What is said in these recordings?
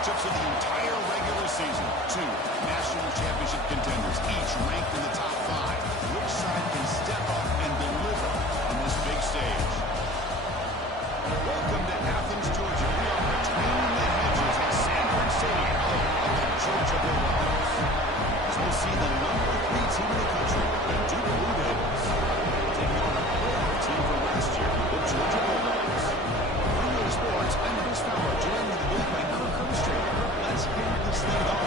matchups of the entire regular season. Two national championship contenders, each ranked in the top 5. Which side can step up and deliver on this big stage? Welcome to Athens, Georgia. We are between the hedges at Sanford Stadium, home of the Georgia Bulldogs. As we'll see the number 3 team in the country, the Duke Blue Devils, taking on a playoff team from last year, the Georgia Bulldogs. From Sports, I'm Chris Fowler, joined in the booth by Kirk Herbstreit. Let's get this thing on.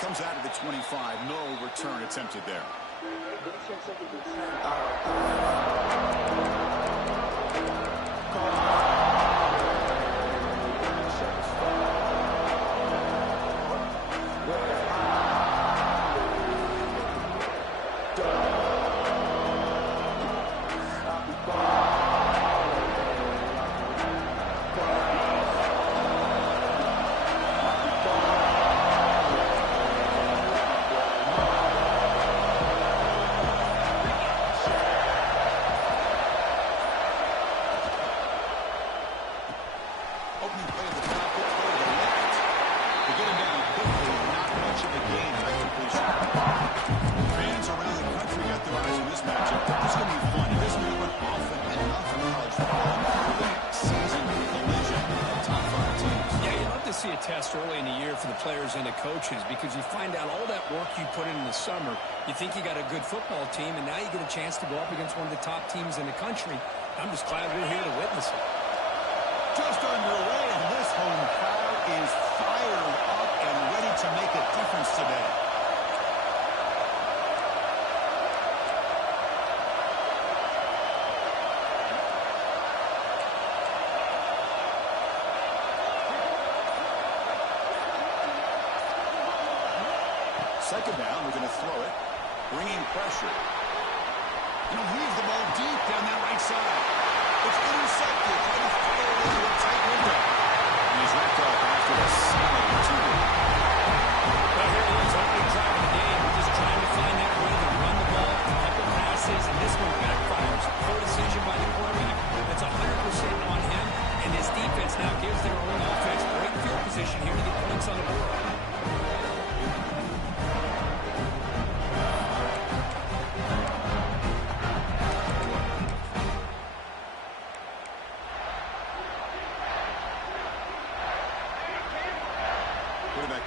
Comes out of the 25. No return attempted there. Early in the year for the players and the coaches, because you find out all that work you put in the summer. You think you got a good football team, and now you get a chance to go up against one of the top teams in the country. I'm just glad we're here to witness it. Just underway, and this home crowd is fired up and ready to make a difference today. Second down, we're going to throw it, bringing pressure. He'll heave the ball deep down that right side. It's intercepted, trying to fire it into a tight window. And he's wrapped up after a solid return. Well, here it is, opening drive of the game. Just trying to find that rhythm, run the ball, a couple passes, and this one backfires. Poor decision by the quarterback. That's 100% on him, and his defense now gives their own offense great field position here to get points on the board.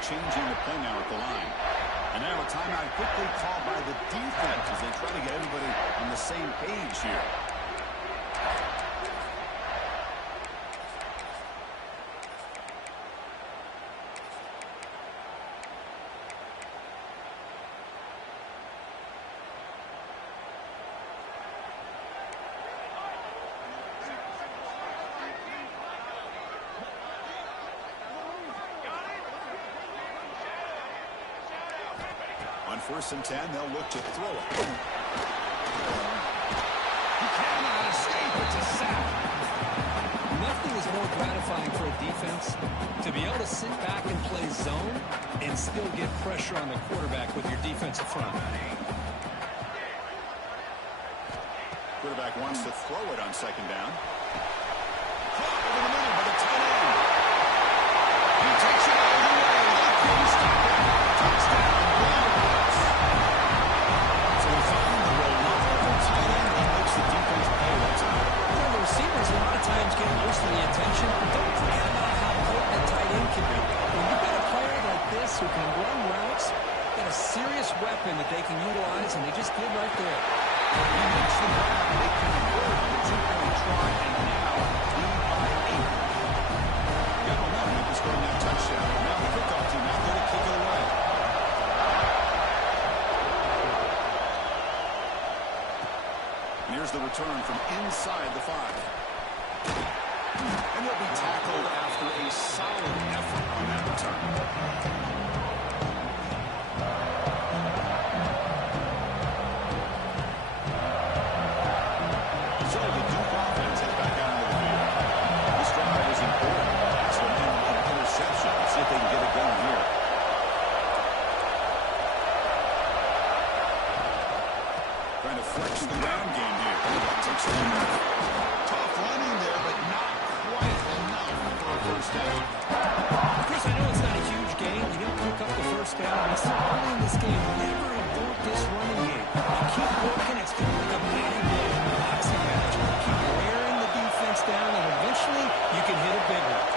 Changing the play now at the line. And now a timeout quickly called by the defense as they try to get everybody on the same page here. On 1st and 10, they'll look to throw it. He cannot escape. It's a sack. Nothing is more gratifying for a defense to be able to sit back and play zone and still get pressure on the quarterback with your defensive front. Quarterback wants to throw it on 2nd down. Caught over the middle by the tight end. He takes it all the way. He couldn't stop it. Touchdown. So we find the roll off of the tight end. He makes the defense pay that time. Well, the receivers a lot of times get most of the attention, but don't forget about how potent a tight end can be. When you've got a player like this who can run routes, got a serious weapon that they can utilize, and they just did right there. He makes the grab. They convert the 2-point try, and now lead by 8. Got momentum after scoring that touchdown. Now the kickoff team out there to kick it away. And here's the return from inside the 5. And he'll be tackled after a solid effort on that return. So the Duke offense is back out into the field. This drive is important. That's an interception. Let's see if they can get it going here. Trying to flex the ground game here. That takes them out. Tough running there, but not quite enough for a first down. Chris, I know it's not a huge game. You didn't pick up the first down. But still early in this game, never invoke this running game. You keep working. It's kind of like a batting blow in a boxing match. You keep wearing the defense down, and eventually you can hit a big one.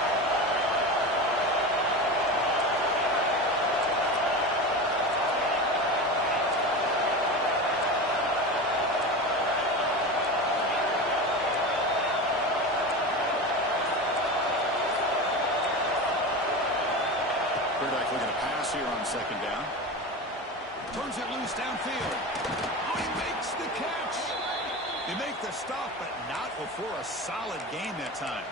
Quarterback looking to pass here on second down. Turns it loose downfield. Oh, he makes the catch. They make the stop, but not before a solid game that time.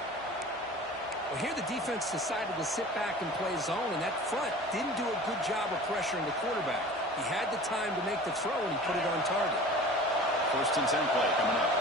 Well, here the defense decided to sit back and play zone, and that front didn't do a good job of pressuring the quarterback. He had the time to make the throw, and he put it on target. 1st and 10 play coming up.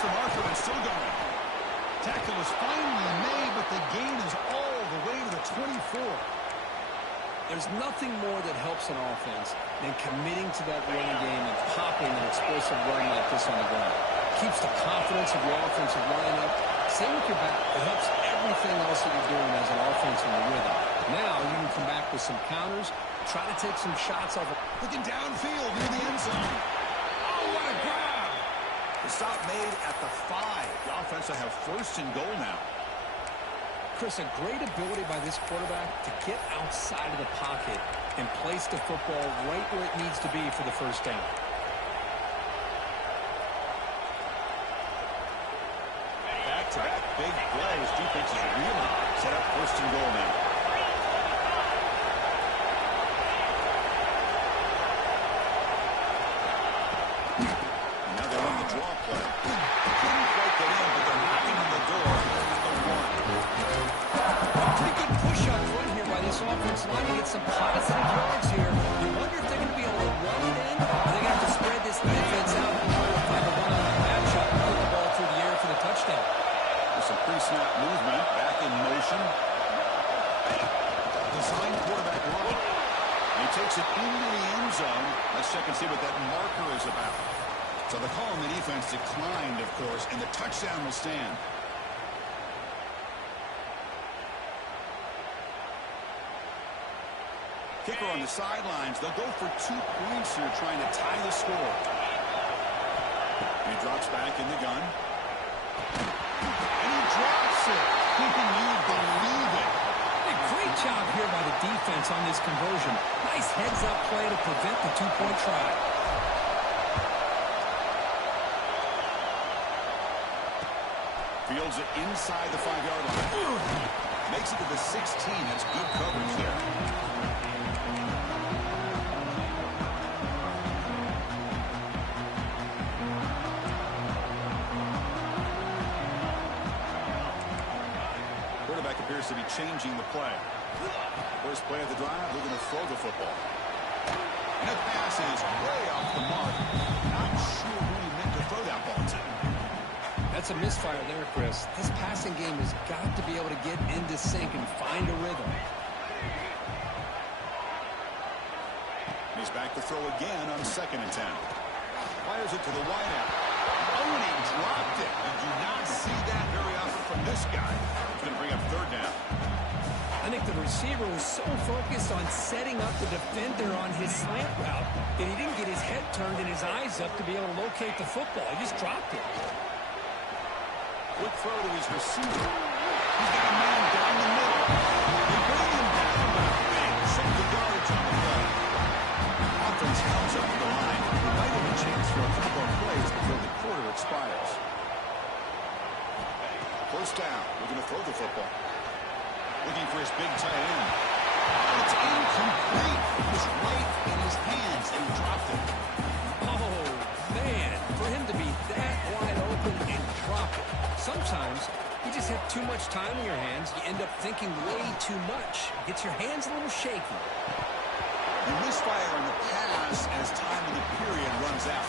The marker and still going. Tackle is finally made, but the gain is all the way to the 24. There's nothing more that helps an offense than committing to that running game and popping an explosive run like this on the ground. Keeps the confidence of your offensive lineup. Same with your back. It helps everything else that you're doing as an offense in the rhythm. Now you can come back with some counters, try to take some shots off of. Looking downfield near the end zone. Oh, what a grab! The stop made at the 5. The offense will have 1st and goal now. Chris, a great ability by this quarterback to get outside of the pocket and place the football right where it needs to be for the first down. Back-to-back big plays. Defense is really set up 1st and goal now. Offense line to get some positive yards here. You wonder if they're going to be able to run it in, or they're going to have to spread this defense out and try to find a one-on-one matchup and put the ball through the air for the touchdown. There's some pre-snap movement, back in motion. Design quarterback run. And he takes it into the end zone. Let's check and see what that marker is about. So the call on the defense declined, of course, and the touchdown will stand. Kicker on the sidelines. They'll go for 2 points here, trying to tie the score. And he drops back in the gun. And he drops it. Can you believe it? A great job here by the defense on this conversion. Nice heads-up play to prevent the 2-point try. Fields it inside the 5-yard line. Makes it to the 16. That's good coverage there. Appears to be changing the play. First play of the drive, looking to throw the football. And the pass is way off the mark. Not sure who he meant to throw that ball to. That's a misfire there, Chris. This passing game has got to be able to get into sync and find a rhythm. He's back to throw again on 2nd and 10. Fires it to the wideout. Oh, and he dropped it. You do not see that very often from this guy. He's going to bring up 3rd down. I think the receiver was so focused on setting up the defender on his slant route that he didn't get his head turned and his eyes up to be able to locate the football. He just dropped it. Quick throw to his receiver. He's got a man down the middle. They bring him down by a big chunk of yards on the play. Offense comes up the line. It might have for a couple of plays before the quarter expires. First down. We're going to throw the football. Looking for his big tight end. Oh, it's incomplete. It was right in his hands, and he dropped it. Oh, man. For him to be that wide open and drop it. Sometimes you just have too much time in your hands. You end up thinking way too much. Gets your hands a little shaky. You misfire on the pass as time in the period runs out.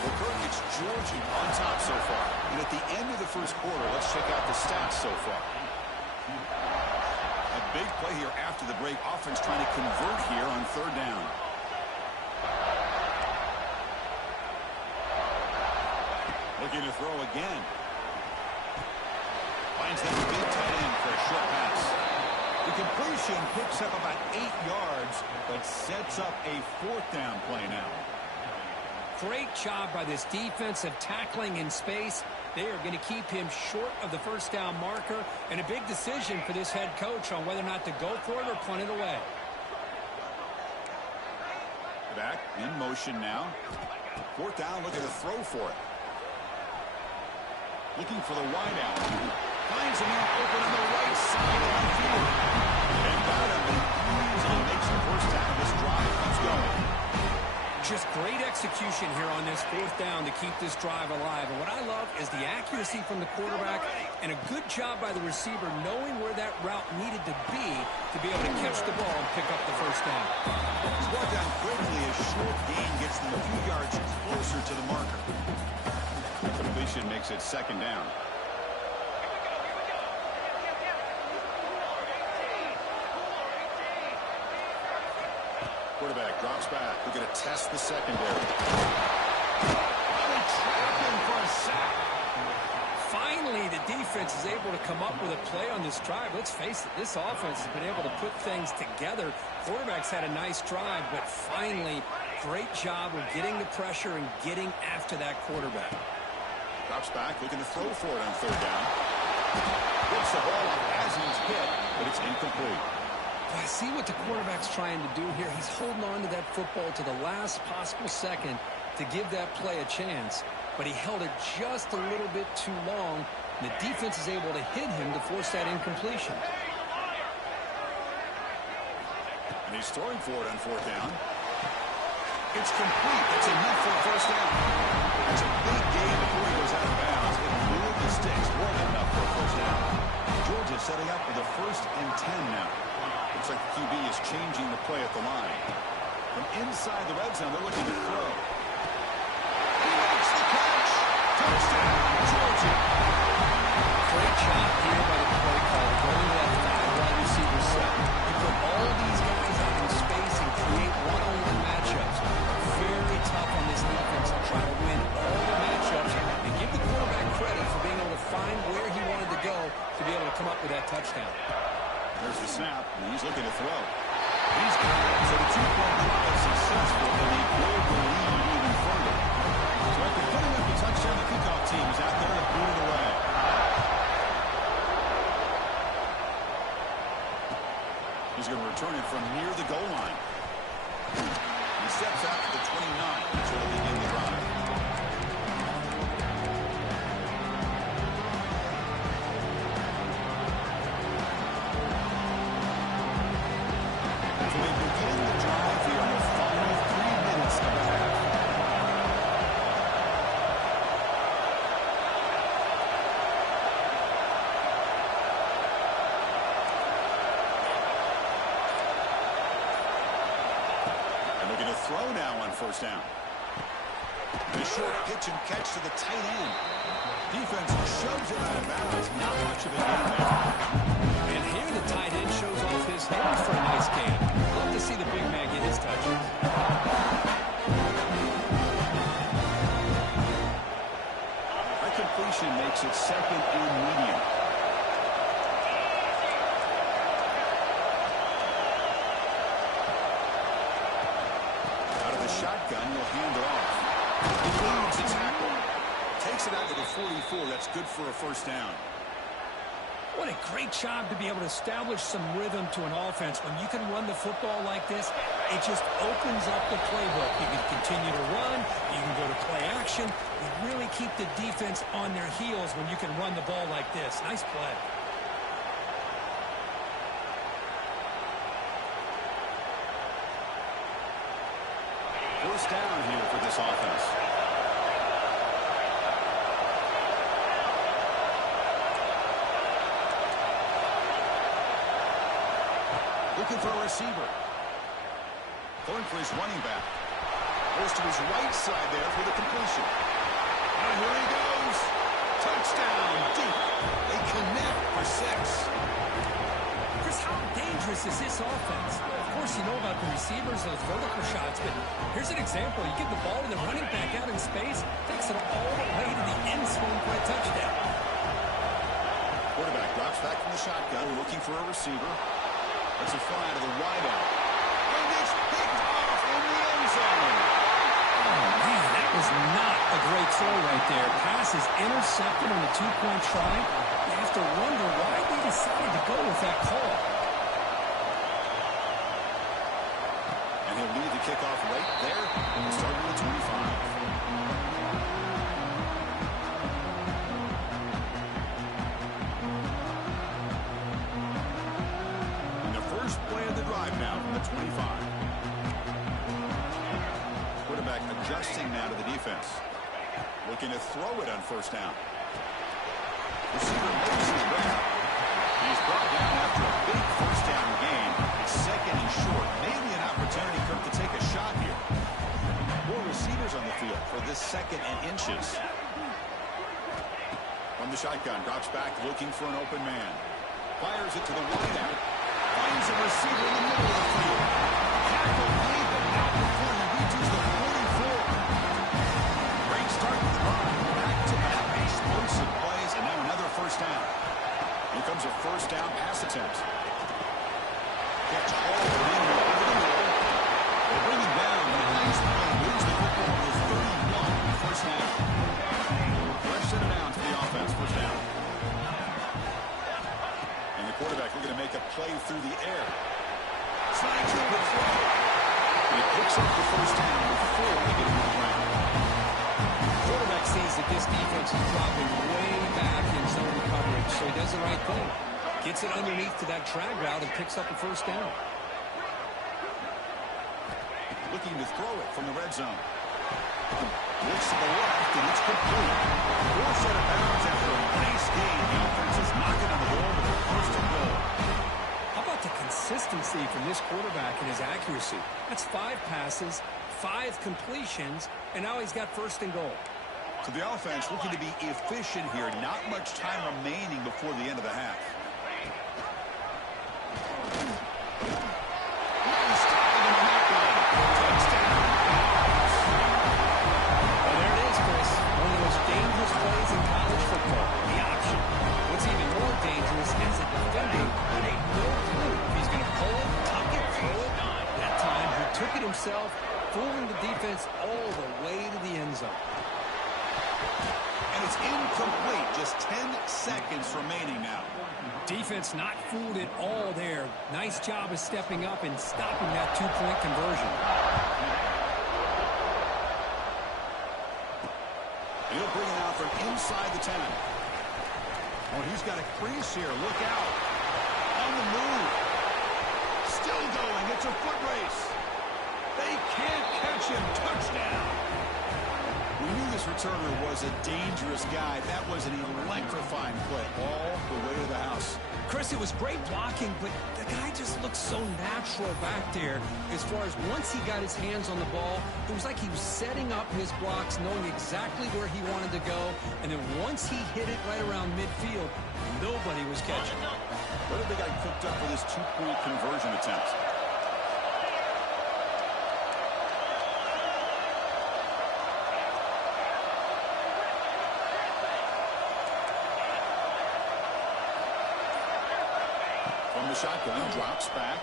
Well, currently it's Georgia on top so far. And at the end of the first quarter, let's check out the stats so far. A big play here after the break. Offense trying to convert here on third down. Looking to throw again. Finds that big tight end for a short pass. The completion picks up about 8 yards, but sets up a fourth down play now. Great job by this defensive tackling in space. They are going to keep him short of the first down marker, and a big decision for this head coach on whether or not to go for it or punt it away. Back in motion now. Fourth down, looking to throw for it. Looking for the wideout. Finds a man open on the right side of the field. And that easily makes the first down. This drive keeps going. Just great execution here on this fourth down to keep this drive alive. And what I love is the accuracy from the quarterback and a good job by the receiver knowing where that route needed to be able to catch the ball and pick up the first down. He's brought down quickly. A short gain gets them a few yards closer to the marker. The completion makes it second down. Quarterback drops back. We're going to test the secondary. They trap him for a sack. Finally, the defense is able to come up with a play on this drive. Let's face it, this offense has been able to put things together. Quarterback's had a nice drive, but finally, great job of getting the pressure and getting after that quarterback. Drops back, looking to throw for it on third down. Gets the ball up as he's hit, but it's incomplete. I see what the quarterback's trying to do here. He's holding on to that football to the last possible second to give that play a chance. But he held it just a little bit too long. And the defense is able to hit him to force that incompletion. And he's throwing for it on fourth down. It's complete. That's enough for a first down. That's a big gain before he goes out of bounds. It cleared the sticks. More than enough for a first down. Georgia setting up for the 1st and 10 now. Looks like the QB is changing the play at the line. From inside the red zone, they're looking to throw. He makes the catch. Touchdown, Georgia. Great job here by the play caller, going to that wide receiver set. You put all these guys out in space and create one-on-one matchups. Very tough on this defense to try to win all the matchups and give the quarterback credit for being able to find where he wanted to go to be able to come up with that touchdown. There's the snap, and he's looking to throw. He's got it, so the two-point try is successful, and they build the lead even further. So after putting up the touchdown, the kickoff team is out there to boot it away. He's going to return it from near the goal line. He steps out to the 29, so they'll begin the drive. So they begin the drive here in the final 3 minutes of the half. And looking to throw now on first down. The short pitch and catch to the tight end. Defense shoves it out of bounds. Not much of a gain there. And here the tight end shows off his hands for a nice game. Love to see the big man get his touches. That completion makes it second and medium. Out of the shotgun, he'll hand it off. Eludes the tackle. Takes it out to the 44. That's good for a first down. What a great job to be able to establish some rhythm to an offense. When you can run the football like this, it just opens up the playbook. You can continue to run. You can go to play action. You really keep the defense on their heels when you can run the ball like this. Nice play. First down here for this offense. Looking for a receiver. Going for his running back. Goes to his right side there for the completion. And here he goes. Touchdown deep. They connect for 6. Chris, how dangerous is this offense? Of course, you know about the receivers, those vertical shots, but here's an example. You give the ball to the running back out in space, takes it all the way to the end zone for a touchdown. Quarterback drops back from the shotgun, looking for a receiver. That's a fly to the wideout. And it's picked off in the end zone. Oh, man, that was not a great throw right there. Pass is intercepted on the two-point try. You have to wonder why they decided to go with that call. And he'll lead the kickoff right there and start with the 25. Now from the 25. Quarterback adjusting now to the defense. Looking to throw it on first down. Receiver moves his way up. He's brought down after a big first down gain. It's second and short. Maybe an opportunity, Kirk, to take a shot here. More receivers on the field for this second and inches. From the shotgun, drops back looking for an open man. Fires it to the wideout. Finds a receiver in the middle of the field. Tackle made, but not before he reaches the 44. Great start to the drive. Back-to-back explosive plays, and now another first down. Here comes a first down pass attempt. Gets hauled in over the middle. They bring him down. The nice play moves the football to 31. First down. Fresh set of downs for the offense. First down. Quarterback looking to make a play through the air. Trying to throw. And he picks up the first down before he gets to the ground. Quarterback sees that this defense is dropping way back in zone coverage, so he does the right thing. Gets it underneath to that drag route and picks up the first down. Looking to throw it from the red zone. Looks to the left, and it's complete. Full set of bounds after a nice gain. The offense is knocking on the door with the first and goal. How about the consistency from this quarterback and his accuracy? That's 5 passes, 5 completions, and now he's got first and goal. So the offense looking to be efficient here. Not much time remaining before the end of the half. Nice tackling on that one. Touchdown. Well, there it is, Chris. One of the most dangerous plays in college football. The option. What's even more dangerous is a defender with a no clue if he's going to pull it, tuck it, throw it. That time, he took it himself, fooling the defense all the way to the end zone. And it's incomplete. Just 10 seconds remaining now. Defense not fooled at all there. Nice job of stepping up and stopping that two-point conversion. And he'll bring it out from inside the 10. Oh, he's got a crease here. Look out. On the move. Still going. It's a foot race. They can't catch him. Touchdown. We knew this returner was a dangerous guy. That was an electrifying play all the way to the house. Chris, it was great blocking, but the guy just looked so natural back there. As far as once he got his hands on the ball, it was like he was setting up his blocks, knowing exactly where he wanted to go. And then once he hit it right around midfield, nobody was catching. What did the guy cooked up for this two-point conversion attempt? Shotgun drops back.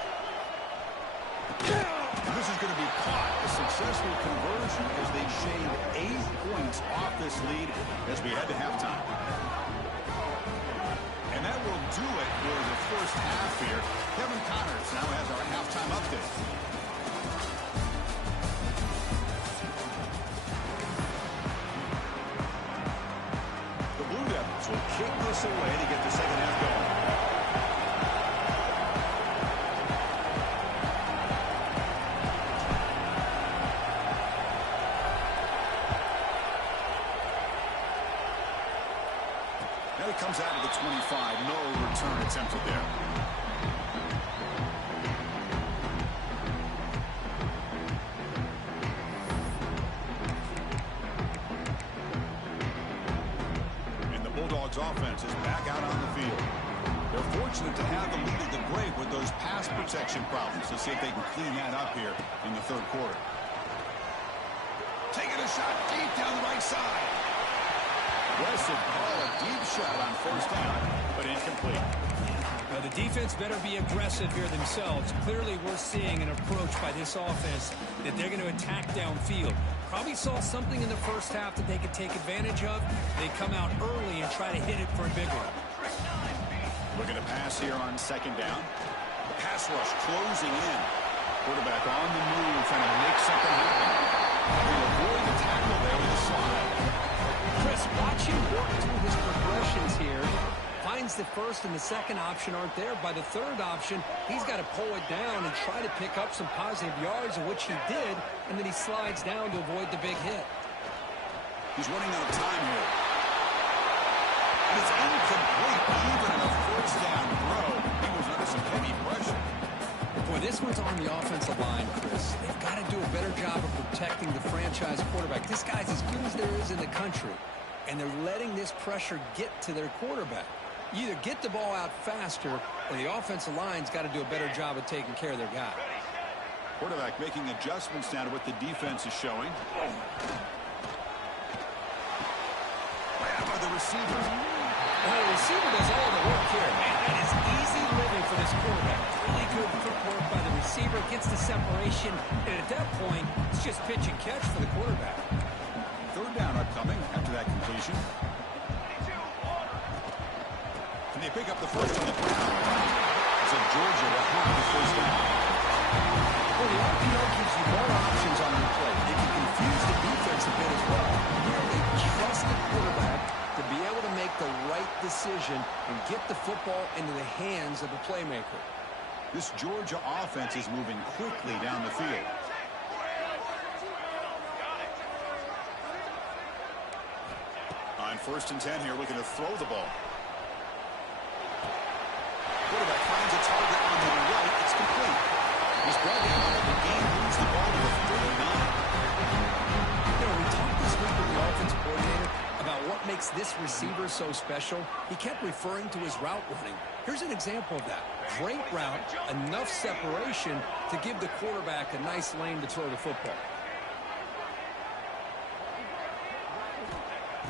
And this is going to be caught. A successful conversion as they shave 8 points off this lead as we head to halftime. And that will do it for the first half here. Kevin Connors now has our halftime update. The Blue Devils will kick this away to get the second half going. Now he comes out of the 25. No return attempted there. And the Bulldogs offense is back out on the field. They're fortunate to have the lead at the break with those pass protection problems. Let's see if they can clean that up here in the third quarter. Taking a shot deep down the right side. Aggressive call, a deep shot on first down, but incomplete. Well, the defense better be aggressive here themselves. Clearly, we're seeing an approach by this offense that they're going to attack downfield. Probably saw something in the first half that they could take advantage of. They come out early and try to hit it for a big one. Looking to pass here on second down. The pass rush closing in. Quarterback on the move, trying to make something happen. He'll avoid the tackle there with a slide. Chris, watch him work through his progressions here. Finds the first and the second option aren't there. By the third option, he's got to pull it down and try to pick up some positive yards, of which he did, and then he slides down to avoid the big hit. He's running out of time here. And it's incomplete, even in a first down throw. He was under some heavy pressure. Boy, this one's on the offensive line, Chris. They've got to do a better job of protecting the franchise quarterback. This guy's as good as there is in the country, and they're letting this pressure get to their quarterback. You either get the ball out faster, or the offensive line's got to do a better job of taking care of their guy. Quarterback making adjustments now to what the defense is showing. Grab by the receiver. Well, the receiver does all the work here. Man, that is easy living for this quarterback. Really good footwork by the receiver. Gets the separation. And at that point, it's just pitch and catch for the quarterback. Third down upcoming after that completion. And they pick up the first on the ground. So Georgia will have the first down. Well, the RPO gives you more options on your play. It can confuse the defense a bit as well. Here they trust the quarterback to be able to make the right decision and get the football into the hands of the playmaker. This Georgia offense is moving quickly down the field. On 1st and 10 here, looking to throw the ball. Quarterback finds a target on the right. It's complete. He's brought down, but the game moves the ball to the 39. You know, we talked this week with the offense coordinator about what makes this receiver so special. He kept referring to his route running. Here's an example of that. Great route, enough separation to give the quarterback a nice lane to throw the football.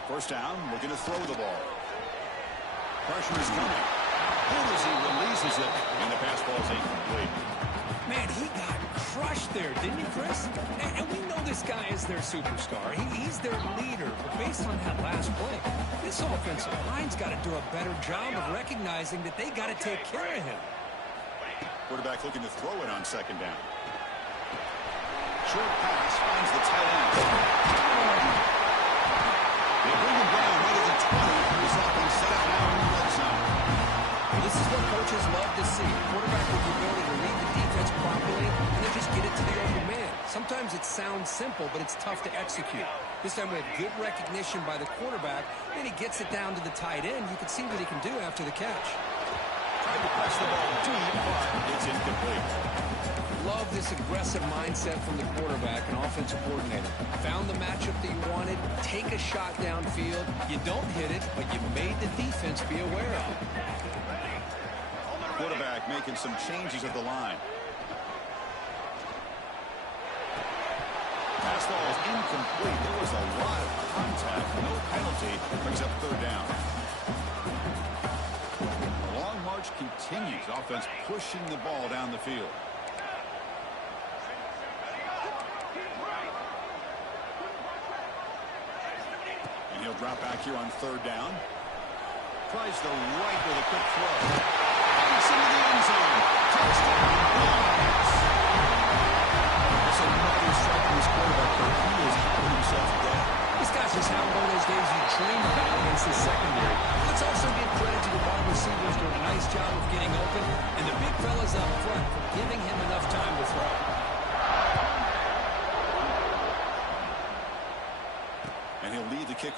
First down, looking to throw the ball. Pressure is coming. As he releases it, and the pass ball is incomplete. Man, he got crushed there, didn't he, Chris? And we know this guy is their superstar. He's their leader. But based on that last play, this offensive line's got to do a better job of recognizing that they got to take care of him. Quarterback looking to throw it on second down. Short pass finds the tight end. They bring him down right at the 20. He's up and set out now in the red zone. This is what coaches love to see. A quarterback with the ability to read the defense properly and then just get it to the open man. Sometimes it sounds simple, but it's tough to execute. This time we have good recognition by the quarterback. Then he gets it down to the tight end. You can see what he can do after the catch. Tried to press the ball deep, but it's incomplete. Love this aggressive mindset from the quarterback and offensive coordinator. Found the matchup that you wanted. Take a shot downfield. You don't hit it, but you made the defense be aware of it. Quarterback making some changes at the line. Pass ball is incomplete. There was a lot of contact. No penalty. Brings up third down. The long march continues. Offense pushing the ball down the field. And he'll drop back here on third down. Tries the right with a quick throw.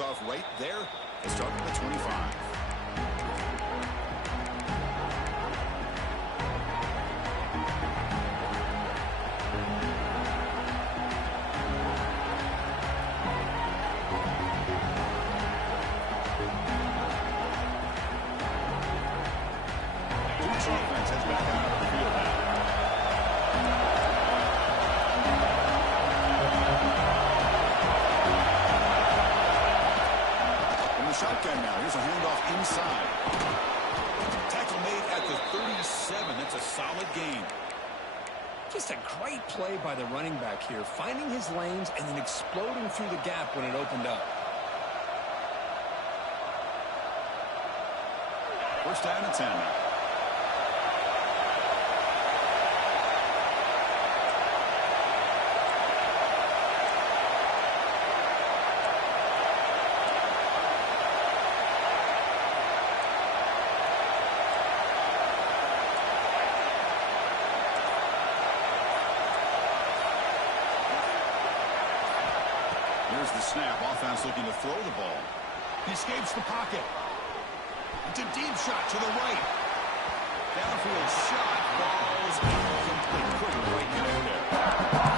off right there. They start at the 25. Duke's offense heads back out of the field now. Shotgun now. Here's a handoff inside. Tackle made at the 37. That's a solid gain. Just a great play by the running back here, finding his lanes and then exploding through the gap when it opened up. First down and 10 now. Here's the snap. Offense looking to throw the ball. He escapes the pocket. It's a deep shot to the right. Downfield shot. Ball's incomplete. Couldn't quite get it there.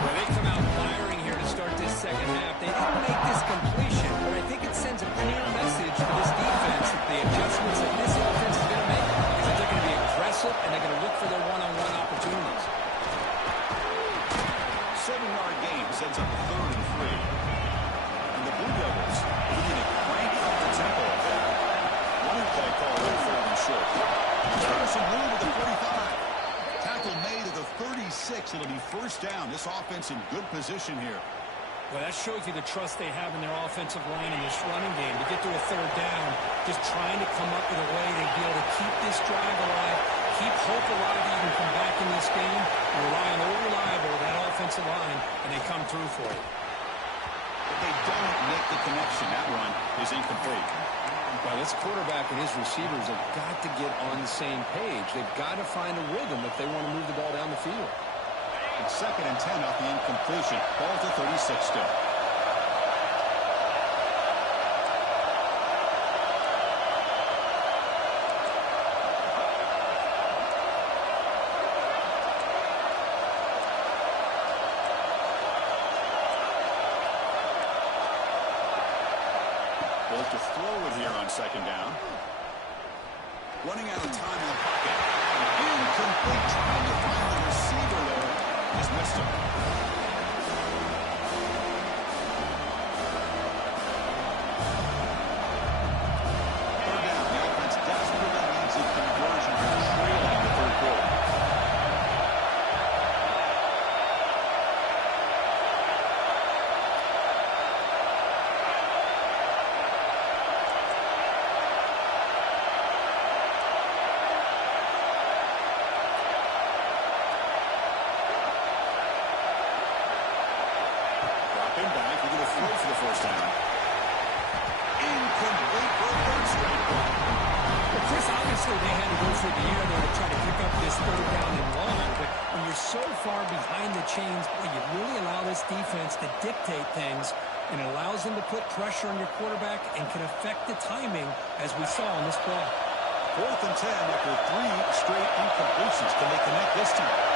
Well, they come out firing here to start this second half. They didn't make this completion, but I think it sends a clear message to this defense that the adjustments that this offense is going to make is that they're going to be aggressive and they're going to look for their one-on-one opportunities. 7-yard gain sets up 3rd and 3. The Blue Devils looking to crank up the tempo a bit. Running play call right for them short. There's some room at the 45. Tackle made at the 36. It'll be first down. This offense in good position here. Well, that shows you the trust they have in their offensive line in this running game. To get to a 3rd down, just trying to come up with a way to be able to keep this drive alive, keep hope alive to even come back in this game, and rely on the reliable, that offensive line, and they come through for you. But they don't make the connection. That run is incomplete. Well, this quarterback and his receivers have got to get on the same page. They've got to find a rhythm if they want to move the ball down the field. And 2nd and 10 off the incompletion. Ball to 36 still. To throw it here on 2nd down. Running out of time in the pocket. Incomplete. Trying to find the receiver there. Just missed him. Third down. The offense desperately needs a conversion here, trailing the 3rd quarter. Defense to dictate things, and it allows them to put pressure on your quarterback and can affect the timing, as we saw on this play. 4th and 10 after 3 straight incompletions. Can they connect this time?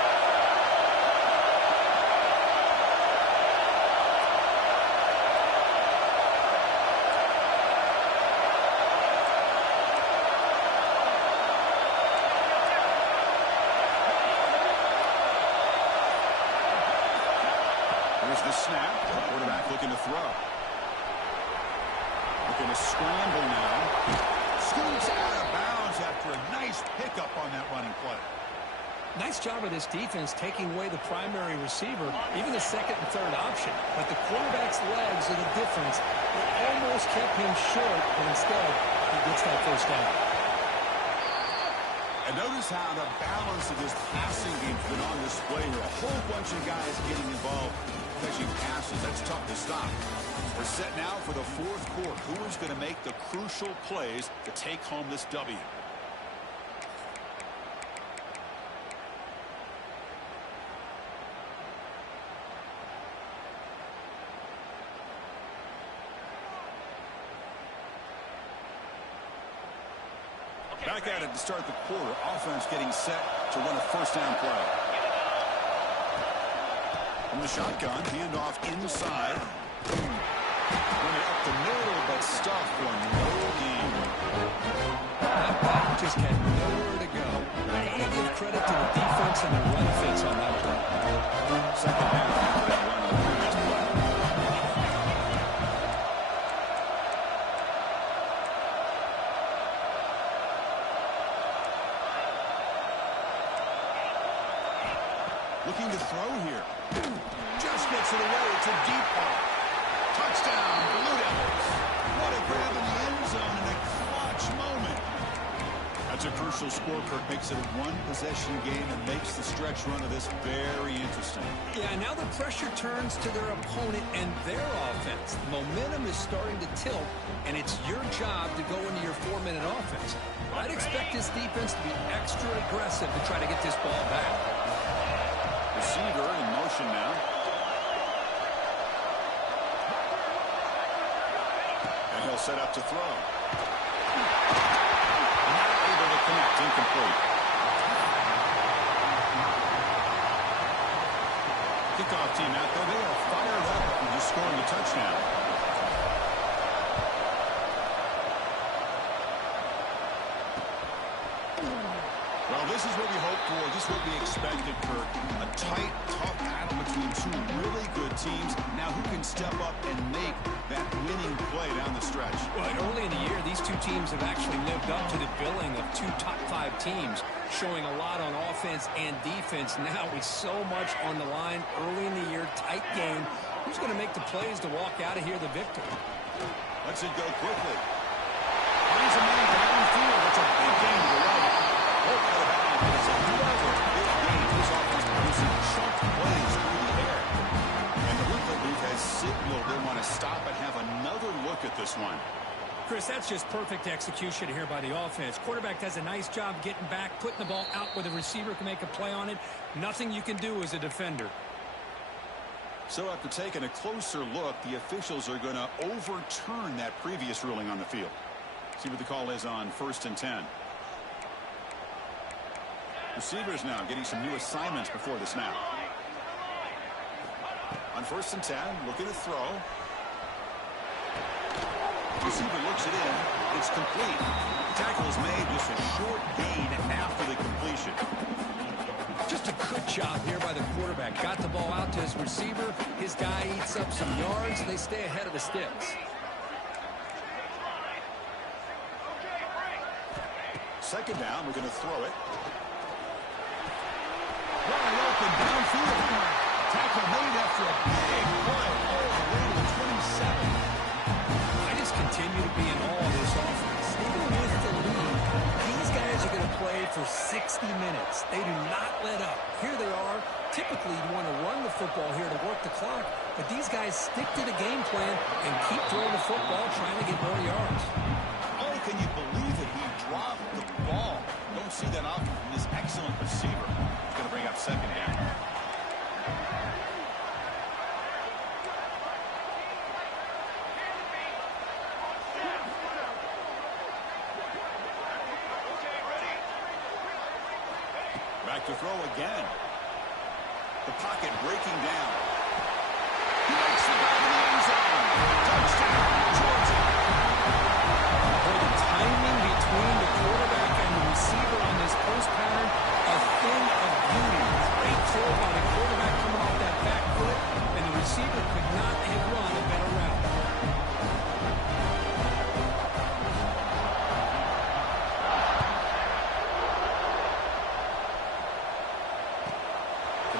Here's the snap. Quarterback looking to throw. Looking to scramble now. Scoots out of bounds after a nice pickup on that running play. Nice job of this defense taking away the primary receiver, even the 2nd and 3rd option. But the quarterback's legs are the difference. It almost kept him short, but instead he gets that first down. And notice how the balance of this passing game has been on display here. A whole bunch of guys getting involved, catching passes. That's tough to stop. We're set now for the 4th quarter. Who is going to make the crucial plays to take home this W? Back at it to start the quarter. Offense getting set to run a first down play. From the shotgun, handoff inside. Running up the middle, but stuffed for no gain. That back just had nowhere to go. I gotta give credit to the defense and the run fits on that play. Second half after that run on the previous play. Looking to throw here. Just gets it away. It's a deep ball. Touchdown, Blue Devils. What a grab in the end zone in a clutch moment. That's a crucial score. Kirk makes it a one-possession game and makes the stretch run of this very interesting. Yeah, now the pressure turns to their opponent and their offense. The momentum is starting to tilt, and it's your job to go into your 4-minute offense. I'd expect this defense to be extra aggressive to try to get this ball back. Receiver in motion now. And he'll set up to throw. Not able to connect. Incomplete. Kickoff team out there. They are fired up after just scoring a touchdown. Well, this is what we hoped for. This is what we expected, Kirk. A tight, tough battle between two really good teams. Now, who can step up and make that winning play down the stretch? Well, early in the year, these two teams have actually lived up to the billing of two top-5 teams, showing a lot on offense and defense. Now, with so much on the line early in the year, tight game, who's going to make the plays to walk out of here the victor? Lets it go quickly. Finds a man downfield. It's a big game to the right. It's another big game. This offense producing chunk plays through the air. And the Rutland Booth has signaled they want to stop and have another look at this one. Chris, that's just perfect execution here by the offense. Quarterback does a nice job getting back, putting the ball out where the receiver can make a play on it. Nothing you can do as a defender. So after taking a closer look, the officials are going to overturn that previous ruling on the field. See what the call is on 1st and 10. Receivers now getting some new assignments before the snap. On 1st and 10, looking to throw. Receiver looks it in. It's complete. The tackle is made, just a short gain after the completion. Just a good job here by the quarterback. Got the ball out to his receiver. His guy eats up some yards, and they stay ahead of the sticks. Second down, we're going to throw it. Wide open downfield. Tackle made after a big play all the way to the 27. I just continue to be in awe of this offense. Even with the lead, these guys are going to play for 60 minutes. They do not let up. Here they are. Typically, you want to run the football here to work the clock, but these guys stick to the game plan and keep throwing the football, trying to get more yards. Oh, can you believe it? He dropped the ball. Don't see that often from this excellent receiver. He's going to bring up second down. Back to throw again. The pocket breaking down. He makes the grab in the end zone. Touchdown, Georgia. Boy, the timing between the quarterback and the receiver on this post pattern, a thing of beauty. Great throw by the quarterback coming off that back foot, and the receiver could not have run a better route.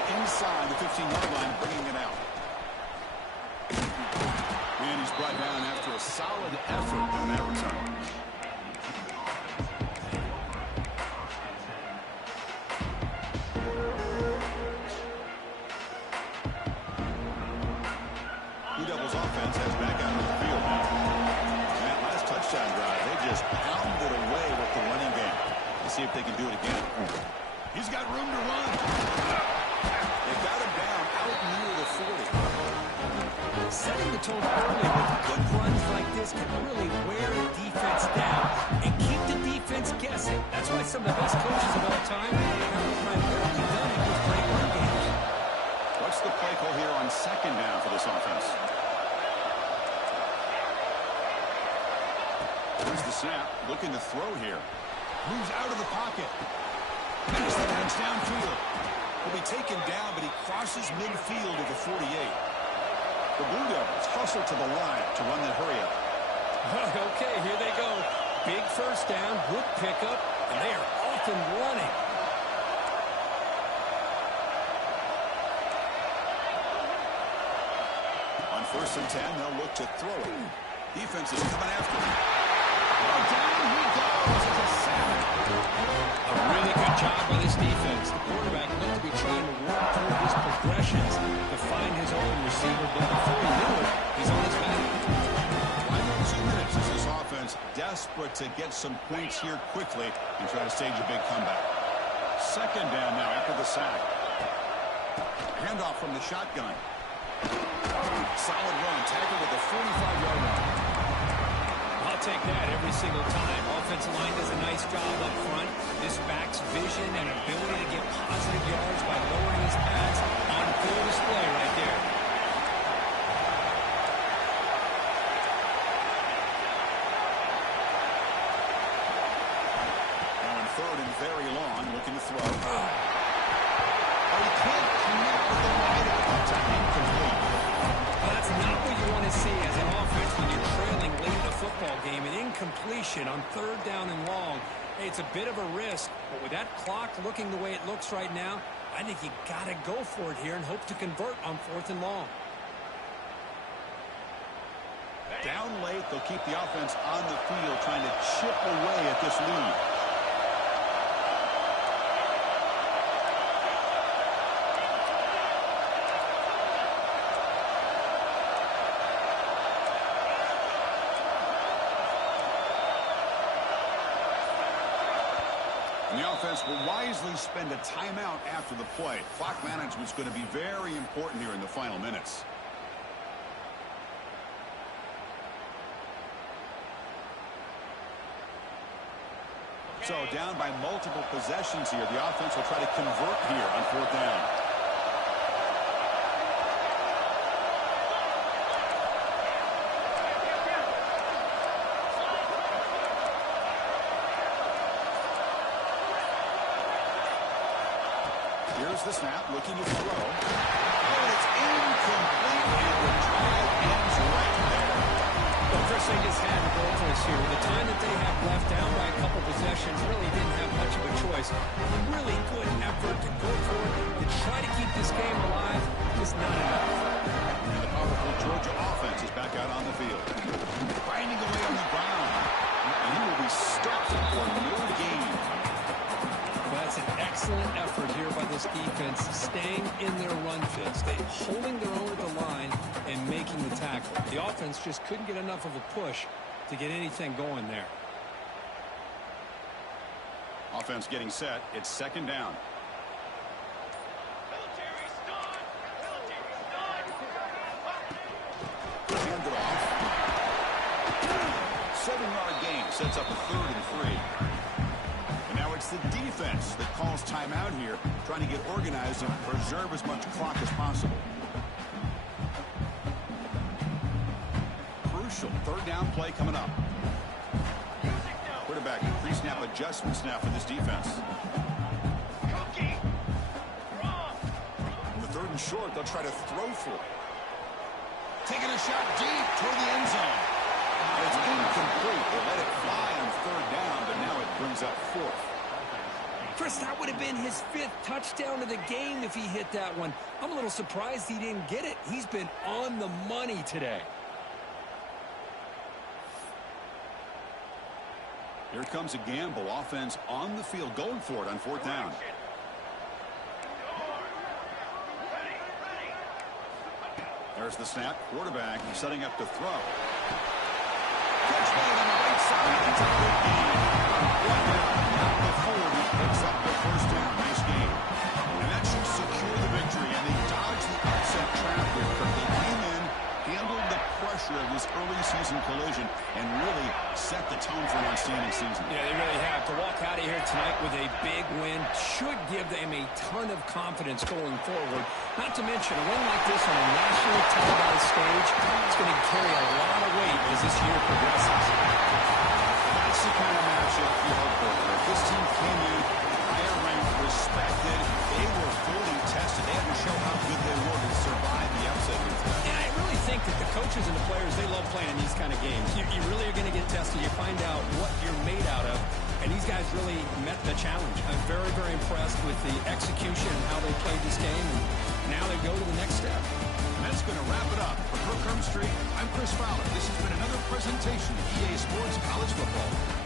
Inside the 15-yard line, bringing it out. And he's brought down after a solid effort on that return. Blue Devils offense has back out of the field now. And that last touchdown drive, they just pounded away with the running game. Let's see if they can do it again. He's got room to run. They got him down out near the 40. Setting the tone early with good runs like this can really wear a defense down and keep the defense guessing. That's why some of the best coaches of all time have primarily done it with great run games. What's the play call here on second down for this offense? Here's the snap, looking to throw here. Moves out of the pocket. Pass that runs downfield. Will be taken down, but he crosses midfield at the 48. The Blue Devils hustle to the line to run that hurry up. Okay, here they go. Big first down, good pickup, and they are off and running. On 1st and 10, they'll look to throw it. Defense is coming after him. Down he goes. It's a sack. A really good job by this defense. The quarterback looked to be trying to work through his progressions to find his open receiver, but before he knew it, he's on his back. 2 minutes as this offense desperate to get some points here quickly and try to stage a big comeback. Second down now after the sack. Handoff from the shotgun. Solid run, tackled at the 45-yard line. I'll take that every single time. Offensive line does a nice job up front. This back's vision and ability to get positive yards by lowering his pads on full display right there. Now on 3rd and very long, looking to throw. Oh, he can't connect with the wideout on time. Incomplete. Well, that's not what you want to see as an offense when you're trailing late in a football game. An incompletion on 3rd down and long. Hey, it's a bit of a risk, but with that clock looking the way it looks right now, I think you got to go for it here and hope to convert on 4th and long. Down late, they'll keep the offense on the field trying to chip away at this lead. And the offense will wisely spend a timeout after the play. Clock management's going to be very important here in the final minutes. So down by multiple possessions here. The offense will try to convert here on 4th down. Here's the snap, looking to throw. Oh, it's incomplete, and the drive ends right there. Well, Chris, they just had to go for this here. With the time that they have left, down by a couple possessions, really didn't have much of a choice. A really good effort to go for it, to try to keep this game alive, just not enough. And the powerful Georgia offense is back out on the field. Grinding away on the ground. And he will be stopped for no gain. Well, that's an excellent effort here by this defense, staying in their run fit, holding their own at the line and making the tackle. The offense just couldn't get enough of a push to get anything going there. Offense getting set. It's 2nd down. Hand it off. 7-yard gain sets up a 3rd and 3. And now it's the defense that calls timeout here, trying to get organized and preserve as much clock as possible. Crucial 3rd down play coming up. Quarterback pre-snap adjustments now for this defense. The 3rd and short, they'll try to throw for it. Taking a shot deep toward the end zone. And it's incomplete. They let it fly on 3rd down, but now it brings up 4th. Chris, that would have been his 5th touchdown of the game if he hit that one. I'm a little surprised he didn't get it. He's been on the money today. Here comes a gamble. Offense on the field, going for it on 4th down. There's the snap. Quarterback setting up to throw. Catch made on the right side. It's a good game. Not before he picks up the 1st down. Nice game. And that should secure the victory. And they dodge the upset trap here. They came in collision and really set the tone for an outstanding season. Yeah, they really have. To walk out of here tonight with a big win should give them a ton of confidence going forward. Not to mention, a win like this on a nationally televised stage, it's going to carry a lot of weight as this year progresses. That's the kind of matchup you hope for. If this team came in higher ranked, respected, they were fully tested. They had to show how good they were to survive the upset here tonight. And I really think that the coaches and the players, they love playing these kind of games. You really are going to get tested. You find out what you're made out of. And these guys really met the challenge. I'm very, very impressed with the execution and how they played this game. And now they go to the next step. And that's going to wrap it up. For Kirk Street, I'm Chris Fowler. This has been another presentation of EA Sports College Football.